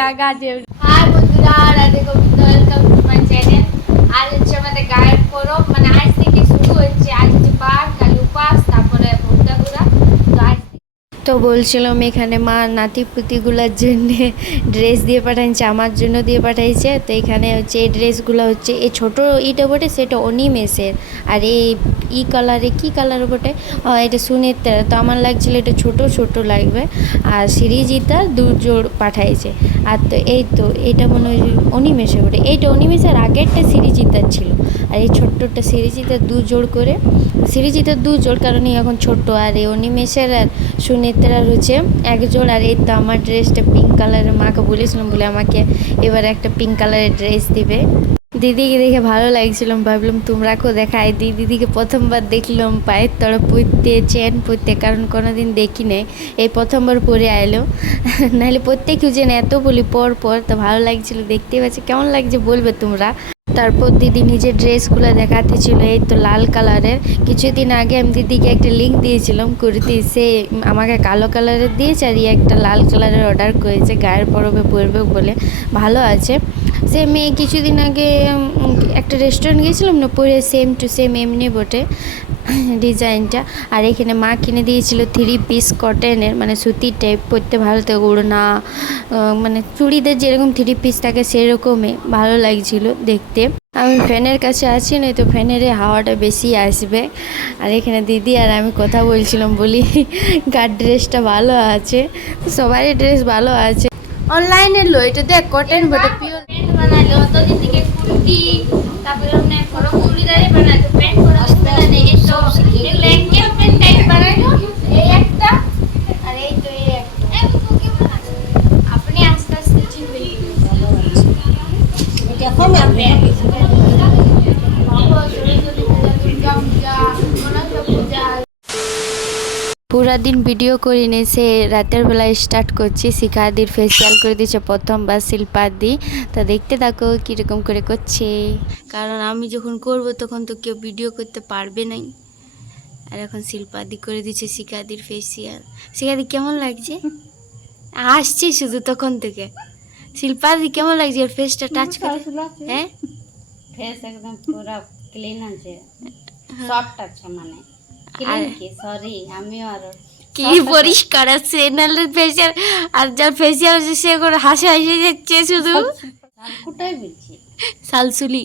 লাগা যে হাই বন্ধুরা, Radhe Gobinda, welcome to my channel. আজ হচ্ছে আমাদের গায়ের পরব, মানে আজ থেকে শুরু হচ্ছে। আজ হচ্ছে পাঠ, কাল উপাস, তারপরে ভোক্তাগুড়া। তো বলছিলাম এখানে মা নাতি পুতিগুলোর জন্য ড্রেস দিয়ে পাঠাইছে, আমার জন্য দিয়ে পাঠাইছে। তো এখানে হচ্ছে এই ড্রেসগুলো হচ্ছে এই ছোটো ইটা বটে, সেটা অনিমেষের। আর এই কালারে কী কালার বটে, এটা সুনেত্রা। তো আমার লাগছিল এটা ছোট ছোট লাগবে। আর সিরিজিতা 2 জোড় পাঠাইছে। আর তো এইটা মনে হয় অনিমেষে বটে, এইটা অনিমেষের আগেরটা সিরিজিতার ছিল। আর এই ছোট্টটা সিরিজিতার 2 জোড় করে, সিরিজিতার 2 জোড় কারণ এখন ছোট্ট। আর এই অনিমেষের আর সুনেত্রার হচ্ছে 1 জোড়। আর এই তো আমার ড্রেসটা পিঙ্ক কালারের, মাকে বলেছিলাম বলে আমাকে এবার একটা পিঙ্ক কালারের ড্রেস দিবে। দিদিকে দেখে ভালো লাগছিলাম, ভাবলাম তোমরাকেও দেখাই দিই। দিদিকে প্রথমবার দেখলাম পায়ের তড়া পরতে, চেন পরতে, কারণ কোনো দিন দেখি নাই, এই প্রথমবার পরে আইলো। নাহলে প্রত্যেকেও যেন এত বলি পর পর, তো ভালো লাগছিলো দেখতে পাচ্ছি। কেমন লাগছে বলবে তোমরা। তারপর দিদি নিজের ড্রেসগুলো দেখাতে ছিল, এই তো লাল কালারের। কিছুদিন আগে আমি দিদিকে একটা লিঙ্ক দিয়েছিলাম কুর্তি, সে আমাকে কালো কালারের দিয়েছে আর একটা লাল কালারের অর্ডার করেছে গায়ের পরবে পরবে বলে। ভালো আছে। সে মেয়ে কিছুদিন আগে একটা রেস্টুরেন্ট গিয়েছিলাম না, পরে সেম টু সেম এমনি বটে ডিজাইনটা। আর এখানে মা কিনে দিয়েছিল 3 পিস কটনের, মানে সুতির টাইপ, পরতে ভালো থাকে, উড়না মানে চুড়িদের যেরকম 3 পিস থাকে সেরকমই ভালো লাগছিল দেখতে। আমি ফ্যানের কাছে আছি না, তো ফ্যানের হাওয়াটা বেশি আসবে। আর এখানে দিদি আর আমি কথা বলছিলাম, বলি কার ড্রেসটা ভালো আছে। সবারই ড্রেস ভালো আছে। অনলাইনে লো, এটা দেখ কটন বটে, পিওর প্যান্ট বানালো তো দিদিকে কুর্তি, তারপরে অনেক বড় চুড়িদারে বানালো, প্যান্ট করা বানালে এই সব এগুলো এঙ্গেল প্যান্ট টাইপ বানালো। এই একটা আর এই তো এই একটা। আপনি আস্তে আস্তে চিনবেন এটা কম আপনি পুরা দিন ভিডিও করি নি, সে রাতের বেলায় স্টার্ট করছি। শিখাদির ফেসিয়াল করে দিচ্ছে প্রথমবার শিল্পাদি। তা দেখতে থাকো কীরকম করে করছে, কারণ আমি যখন করব তখন তো কেউ ভিডিও করতে পারবে নাই। আর এখন শিল্পাদি করে দিচ্ছে শিখাদির ফেসিয়াল। শিখাদি কেমন লাগছে? হাসছি শুধু তখন থেকে। শিল্পাদি কেমন লাগছে ওর ফেসটা টাচ করে? হ্যাঁ, ফেস একদম পুরো ক্লিন আছে, সফট আছে, মানে ক্লিন কি সরি আমিও আরো কি পরিষ্কার আছে, নাহলে ফেসিয়াল। আর যার ফেসিয়াল আছে সে করে হাসি হাসি যাচ্ছে শুধু। কোথায় বলছি সালসুলি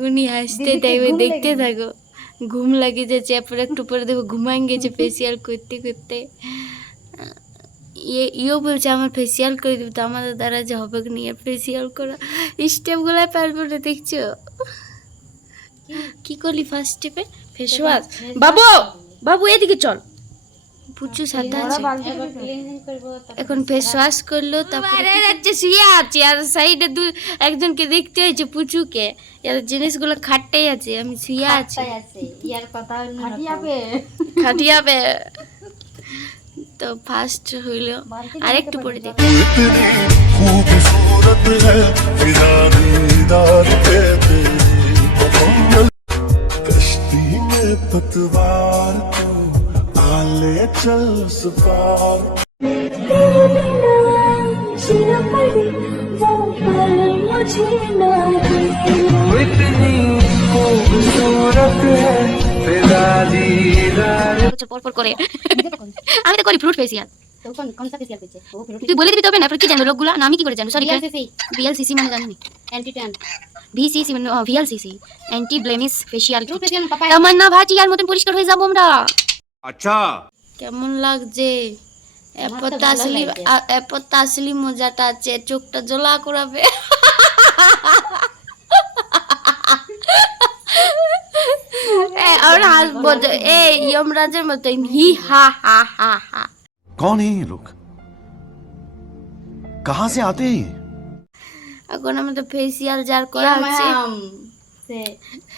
গুনি হাসতে থাকবে, দেখতে থাকো। ঘুম লাগে যাচ্ছে, এরপর একটু পরে দেখো ঘুমান গেছে ফেসিয়াল করতে করতে। ইও বলছে আমার ফেসিয়াল করে দেবে, তো আমাদের দ্বারা যে হবে কি নিয়ে ফেসিয়াল করা, স্টেপগুলো পারবো না। দেখছো কি করলি ফার্স্ট স্টেপে? Face wash. বাবু বাবু এদিকে চল, পুচু সাথে আছে। এখন ফেস ওয়াশ করলো, তারপরে যাচ্ছে শুয়ে আছে। আর সাইডে একজনকে দেখতে হয়েছে, পুচুকে। এর জিনিসগুলো খাটতেই আছে, আমি শুয়ে আছি। ইয়ার কথা খাটিয়াবে। তো ফার্স্ট হইল, আর একটু পরে দেখ। পরপর করে আমি তো করি ফ্রুট ফেসিয়াল। তুই বলে দিবি তবে না, কি জানো লোকগুলো না, আমি কি করে জানো? সরি, বিএলসিসি মানে জানি না, অ্যান্টি ট্যান ভিসিসি মানে ভিএলসিসি, অ্যান্টি ব্লেমিশ ফেসিয়াল। তামান্না ভাটিয়ার মতন পরিষ্কার হয়ে যাবো আমরা। আচ্ছা কেমন লাগছে? এপত্তা আসলি মজাটা আছে, চোখটা জ্বলা করাবে। और हासबो ए यमराजेर मतो हि हा हा हा हा। कौन है ये लोग, कहाँ से आते हैं? এখন আমাদের ফেসিয়াল যার করা হচ্ছে সে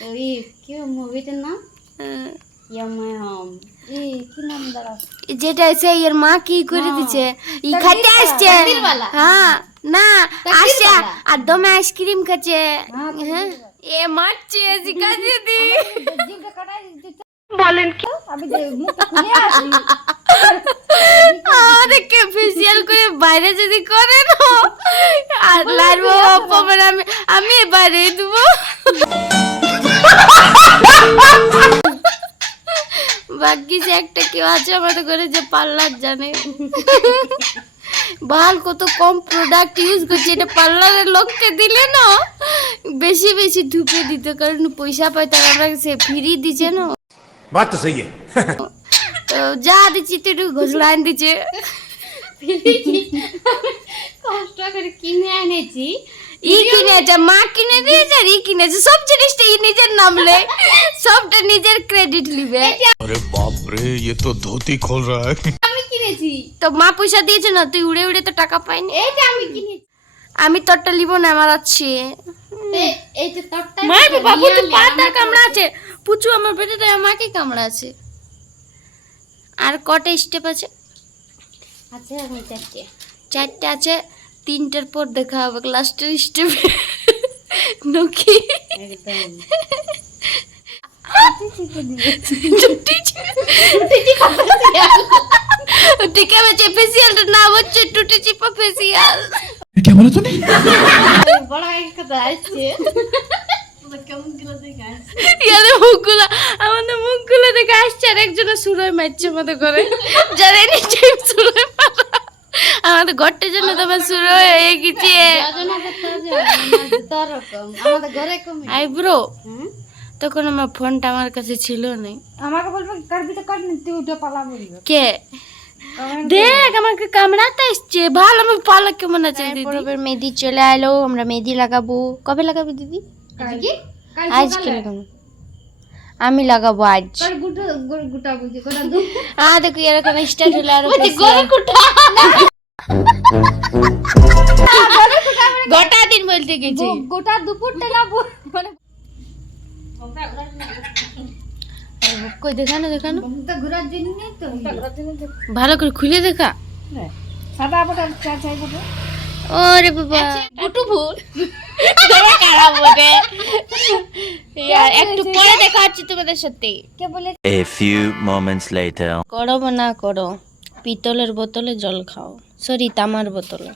ওই কি মুভিটার নাম ইয়ামাম, এই কি নাম দাঁড়া, যেটা সে এর মা কি করে দিছে, ই খাইতে আসছে। হ্যাঁ না আসছে, আর দমে আইসক্রিম খাচ্ছে। হ্যাঁ এ মারছে শিখা দিদি বলেন কি আমি মুখ খুলে আসি আমাদেরকে ফেসিয়াল করে বাইরে যদি করে না আর লাইবো অপমান আমি বাইরে দেবো। ভাগ্যিস একটা কেউ আছে আমাদের ঘরে যে পার্লার জানে। বাল কত কম প্রোডাক্ট ইউজ করছে, এটা পার্লারের লোককে দিলে না বেশি বেশি ধুপে দিত, কারণ পয়সা পায় তারা আমরা সে ফ্রি দিছে না। बात तो सही है। তো যা দিচ্ছি তুই একটু ঘোষলাইন দিচ্ছে। কষ্ট করে কিনে এনেছি। ই কিনেছে, মা কিনে দিয়েছে, আর ই কিনেছে, সব জিনিসটা ই নিজের নামলে, সবটা নিজের ক্রেডিট নিবে। अरे बाप रे, ये तो धोती खोल रहा है। আমি কিনেছি। তো মা পয়সা দিয়েছে না, তুই উড়ে উড়ে তো টাকা পাইনি। এইটা আমি কিনেছি। আমি তোরটা লিব না, আমার আছে। এইটা তোরটা। মাই বাবু তুই পাতা কামড়া আছে, পুচু আমার পেটে আমাকে কামড়া আছে। আর কটা স্টেপ আছে? আচ্ছা আমি চারটে। চারটে আছে, তিনটার পর দেখা হবে লাস্টের স্টেপ। নকি একদম। ঠিক আছে, ফেসিয়ালটার নাম হচ্ছে টুটি চিপা ফেসিয়াল। क्या बोला तूने? বড় একটা কথা আসছে। কেমন গুলো দেখে আসছে। ইয়াদের মুখগুলো, আমাদের মুখগুলো দেখে আসছে, আর একজনে সুরই মারছে আমাদের ঘরে, যারা নিচে সুরই মারা। আমাদের ঘরটার জন্য তোমার সুরই হয়ে গেছে। যোজনা করতে হবে তোর রকম। আমাদের ঘরে কমে। আই ব্রো, হুম? তখন আমার ফোনটা আমার কাছে ছিল না। আমাকে বলবে করবি তো কর, তুই উঠে পালা বলবি। কে দেখ আমাকে কামড়াতে আসছে, ভালো আমার পালা কেমন আছে দিদি। মেহেদি চলে এলো, আমরা মেহেদি লাগাবো। কবে লাগাবো দিদি? কালকে আজকে লাগাবো, আমি লাগাবো আজ। কর গুটা গুটা বুঝি কোটা দু। দেখো এরকম স্টার্ট হলো, আর গোটা দিন বলতে গেছি, গোটা দুপুরটা না মানে কই দেখানো দেখানো, মুখটা ঘোরার জন্য নেই তো। ভালো করে খুলে দেখা। সাদা আবার চা চাই বলে। ওরে বাবা গুটু ভুল ধরে খারাপ বটে। একটু পরে দেখা হচ্ছে তোমাদের সাথে। কে বলে? A few moments later. করো বা না করো, পিতলের বোতলে জল খাও, সরি তামার বোতলে।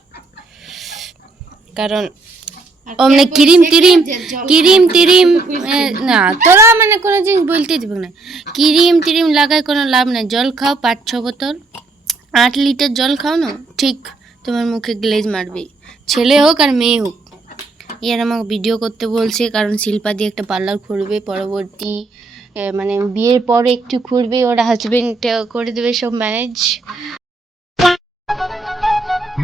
কারণ অমনে ক্রিম টিরিম ক্রিম টিরিম না, তোরা মানে কোনো জিনিস বলতে দিব না। ক্রিম টিরিম লাগায় কোনো লাভ নাই। জল খাও 5-6 বোতল, 8 লিটার জল খাও না, ঠিক তোমার মুখে গ্লেজ মারবে, ছেলে হোক আর মেয়ে হোক। ইয়ার আমাকে ভিডিও করতে বলছে, কারণ শিল্পা দিয়ে একটা পার্লার খুলবে পরবর্তী, মানে বিয়ের পরে একটু খুলবে, ওর হাজবেন্ড করে দেবে সব ম্যানেজ।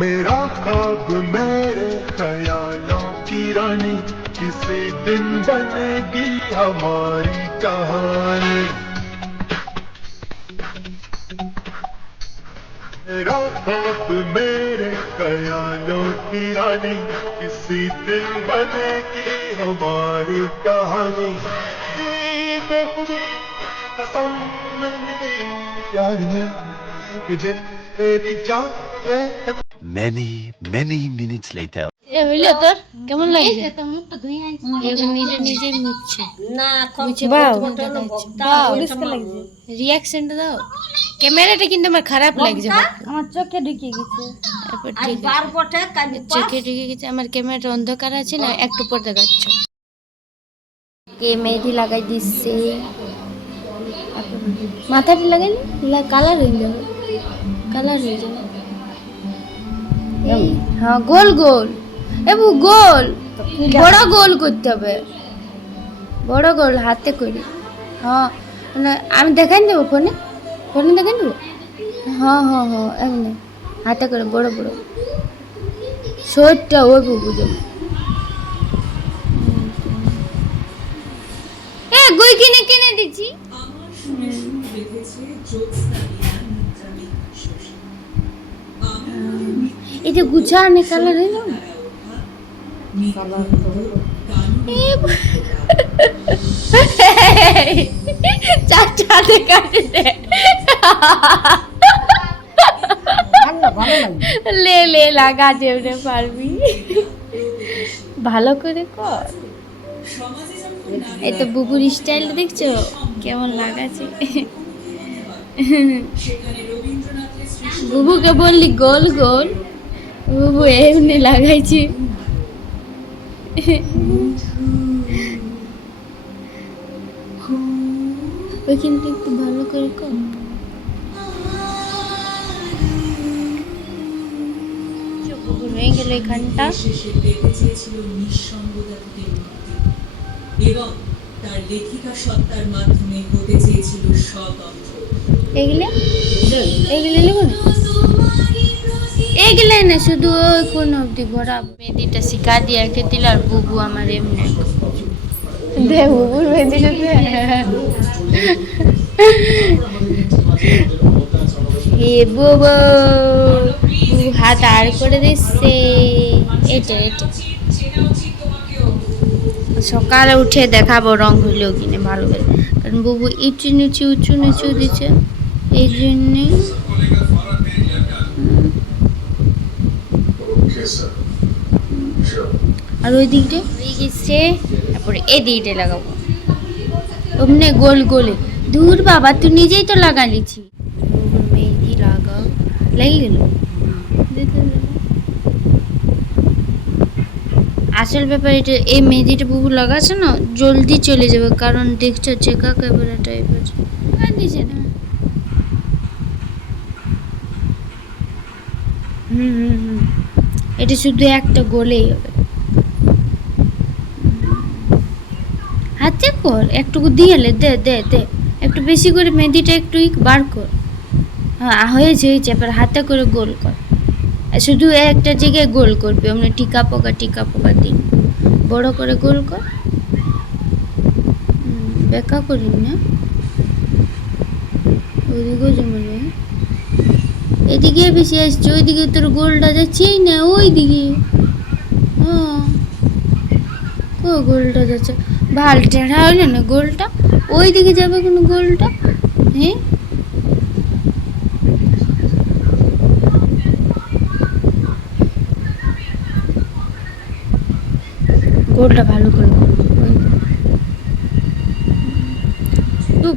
मेरा ख्वाब मेरे ख्यालों की रानी, किसी दिन बनेगी हमारी कहानी। मेरा ख्वाब मेरे ख्यालों की रानी, किसी दिन बनेगी हमारी कहानी। कसम मेरी प्यार है, मुझे तेरी जान है। Many minutes later. বুঝলে তোর কেমন লাগছে? তো মুখটা ধুই আইছি। এখন নিজে নিজেই মুছছে, না মুছে পরিষ্কার লাগছে। রিয়াকশনটা দাও। ক্যামেরাটা কিন্তু আমার খারাপ লাগছে, আমার চোখে ঢুকে গেছে। তারপর ঠিক আছে, চোখে ঢুকে গেছে। আমার ক্যামেরাটা অন্ধকার আছে না, একটু পর দেখাচ্ছ। কে মেহেদি লাগাই দিচ্ছে, মাথাটা লাগাই কালার হয়ে যাবে, কালার হয়ে যাবে। হ্যাঁ গোল গোল, এবু গোল, বড় গোল করতে হবে, বড় গোল হাতে করে। হ্যাঁ আমি দেখাই দেবো, ফোনে ফোনে দেখাই দেবো। হ্যাঁ হ্যাঁ হ্যাঁ এমনি হাতে করে বড় বড় শোটটা ওই বুঝো। গুই কিনে কিনে দিচ্ছি। এটা গুছানে কালার হইল চাচা দেখাচ্ছে লে লে লাগা যেমনে পারবি, ভালো করে কর। এই তো বুবুর স্টাইল দেখছো কেমন লাগাচ্ছে। বুবুকে বললি গোল গোল, বুবু এমনি লাগাইছি। ওইখানটা একটু ভালো করে কর। বুবু হয়ে গেল এখানটা। এবং তার লেখিকা সত্তার মাধ্যমে হতে চেয়েছিল সব অর্থ। এগুলো এগুলো নেবো না, এগুলো না, শুধু ওই কোন অব্দি ঘোরা। মেহেদিটা শিখা দিয়ে রেখে দিল আর বুবু আমার এমনি দে বুবুর মেহেদিটা দে। হে বুবু, বুবু হাত আর করে দিচ্ছে। এটা এটা সকালে উঠে দেখাবো রং হইলেও কিনে ভালো করে, কারণ বুবু ইচু নিচু উঁচু নিচু দিচ্ছে, এই জন্যে। আর ওই দিকটা হয়ে গেছে, তারপরে এই দিকটা লাগাবো অমনে গোল গোলে। দূর বাবা, তুই নিজেই তো লাগা লিছি। মেহেদি লাগাও, লেগে গেল। আসল ব্যাপার এটা, এই মেহেদিটা বুবু লাগাচ্ছে না জলদি চলে যাবে, কারণ দেখছো চেকা ক্যামেরা টাইপের দিছে না। এটা শুধু একটা গোলেই হবে। হাতে কর, একটুকু দিয়ে দে দে দে, একটু বেশি করে মেহেদিটা একটু বার কর। হ্যাঁ হয়েছে হয়েছে, এবার হাতে করে গোল কর। শুধু একটা জায়গায় গোল করবে, আমরা টিকা পোকা দিন বড় করে গোল কর। বেকা করি না, ওইদিকেও যেমন এদিকে বেশি আসছে, ওইদিকে তোর গোলটা যাচ্ছেই না, ওইদিকে। হ্যাঁ ও গোলটা যাচ্ছে, ভাল টেढ़া হইলে না গোলটা, ওইদিকে যাবে কোনো গোলটা। হ্যাঁ গোলটা ভালো করে তো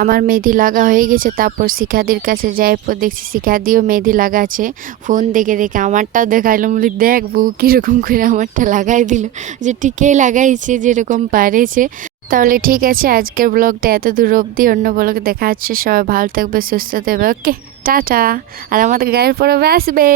আমার মেহেদি লাগা হয়ে গেছে। তারপর শিখাদির কাছে যাই, পর দেখছি শিখাদিও মেহেদি লাগাচ্ছে। ফোন দেখে দেখে আমারটাও দেখাইলাম, বলি দেখ বউ কীরকম করে আমারটা লাগাই দিল, যে ঠিকই লাগাইছে যেরকম পারেছে। তাহলে ঠিক আছে, আজকের ব্লগটা এত দূর অবধি, অন্য ব্লগে দেখা হচ্ছে। সবাই ভালো থাকবে, সুস্থ থাকবে, ওকে টাটা। আর আমাদের গায়ের পরে আসবে।